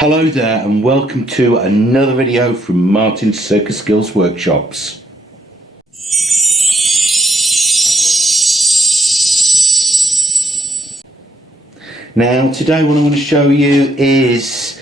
Hello there and welcome to another video from Martin's Circus Skills Workshops. Now today what I'm going to show you is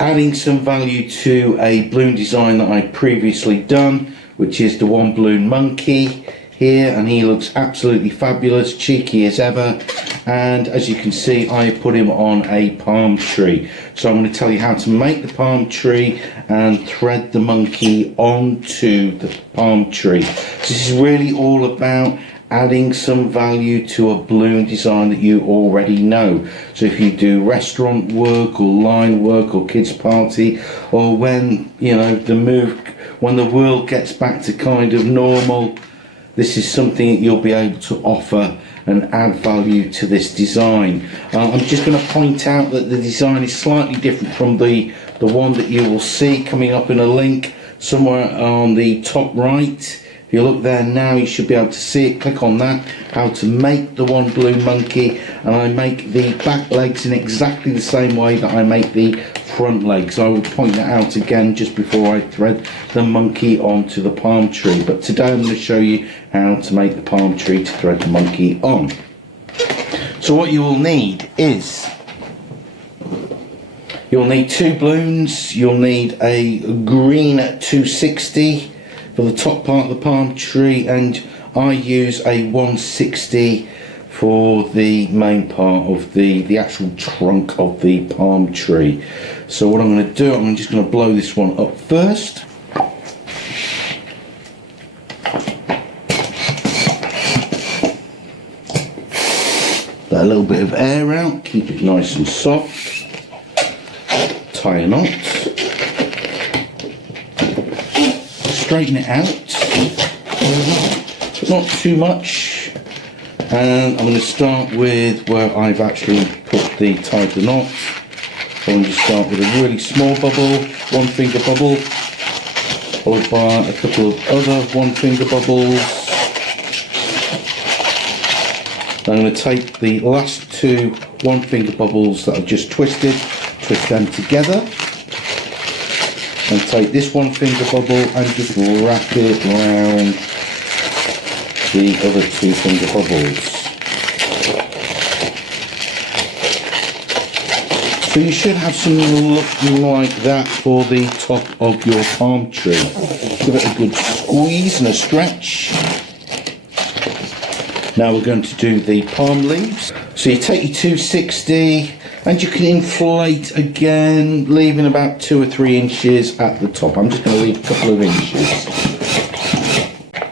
adding some value to a balloon design that I previously done, which is the one balloon monkey here, and he looks absolutely fabulous, cheeky as ever. And as you can see, I put him on a palm tree. So I'm going to tell you how to make the palm tree and thread the monkey onto the palm tree. So this is really all about adding some value to a balloon design that you already know. So if you do restaurant work or line work or kids party, or when when the world gets back to kind of normal, this is something that you'll be able to offer and add value to this design. I'm just going to point out that the design is slightly different from the one that you will see coming up in a link somewhere on the top right. If you look there now, you should be able to see it. Click on that, how to make the one balloon monkey, and I make the back legs in exactly the same way that I make the front legs. I will point that out again just before I thread the monkey onto the palm tree. But today I'm going to show you how to make the palm tree to thread the monkey on. So what you will need is, you'll need two balloons. You'll need a green 260 for the top part of the palm tree, and I use a 160 for the main part of the actual trunk of the palm tree. So what I'm going to do, I'm just going to blow this one up first. Let a little bit of air out, keep it nice and soft. Tie a knot. Straighten it out, not too much, and I'm going to start with where I've actually tied the knot. So I'm going to start with a really small bubble, one finger bubble, followed by a couple of other one finger bubbles. I'm going to take the last two one finger bubbles that I've just twisted, twist them together, and take this one finger bubble and just wrap it around the other two finger bubbles. So you should have something looking like that for the top of your palm tree. Give it a good squeeze and a stretch. Now we're going to do the palm leaves. So you take your 260 and you can inflate again, leaving about 2 or 3 inches at the top. I'm just going to leave a couple of inches.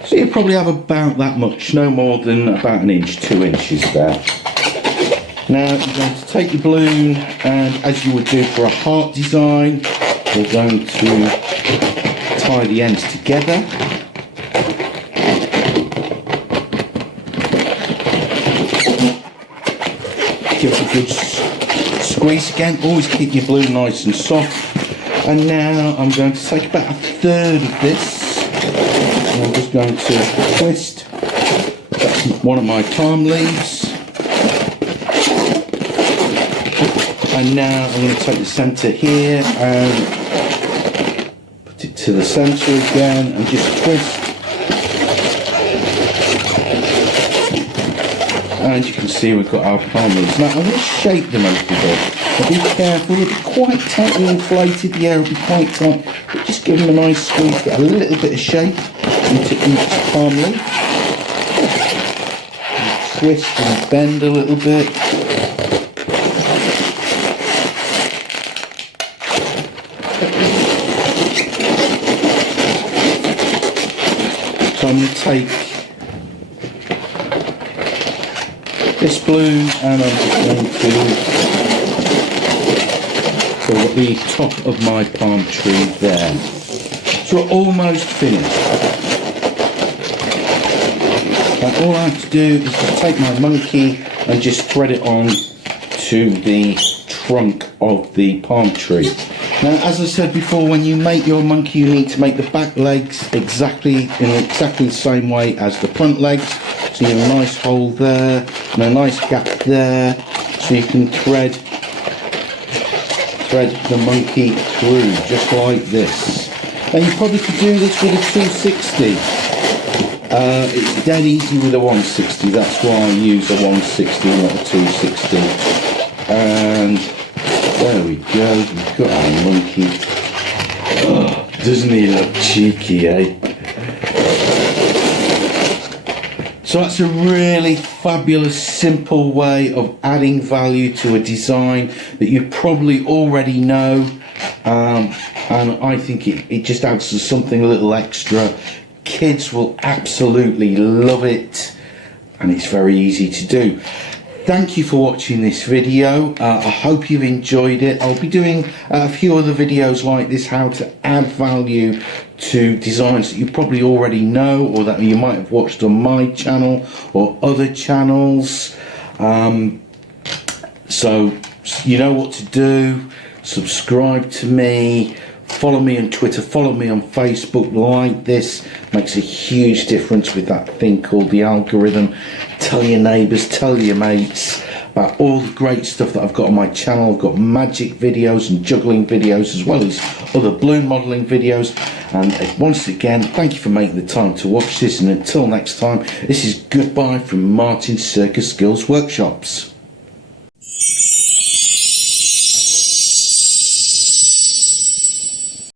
So you probably have about that much, no more than about an inch, 2 inches there. Now you're going to take your balloon, and as you would do for a heart design, we're going to tie the ends together. Give it a good squeeze again, always keep your balloon nice and soft. And now I'm going to take about a third of this, and I'm just going to twist. That's one of my palm leaves. And now I'm going to take the centre here and put it to the centre again and just twist. And you can see we've got our palm leaves. Now I'm going to shape them a little bit. But be careful, they'll be quite tightly inflated, the air will be quite tight. But just give them a nice squeeze, get a little bit of shape into each palm leaf. And twist and bend a little bit. So I'm going to take this balloon and I'm just going to put the top of my palm tree there. So we're almost finished. And all I have to do is just take my monkey and just thread it on to the trunk of the palm tree. Now, as I said before, when you make your monkey, you need to make the back legs in exactly the same way as the front legs. So you have a nice hole there and a nice gap there, so you can thread thread the monkey through, just like this. And you probably could do this with a 260. It's dead easy with a 160, that's why I use a 160 not a 260. And there we go, we've got our monkey. Oh, doesn't he look cheeky, eh? So that's a really fabulous, simple way of adding value to a design that you probably already know. And I think it just adds something a little extra. Kids will absolutely love it, and it's very easy to do. Thank you for watching this video. I hope you've enjoyed it. I'll be doing a few other videos like this, how to add value to designs that you probably already know, or that you might have watched on my channel or other channels. So you know what to do. Subscribe to me, follow me on Twitter, follow me on Facebook. Like this, makes a huge difference with that thing called the algorithm. Tell your neighbours, tell your mates about all the great stuff that I've got on my channel. I've got magic videos and juggling videos, as well as other balloon modelling videos. And once again, thank you for making the time to watch this, and until next time, this is goodbye from Martin's Circus Skills Workshops.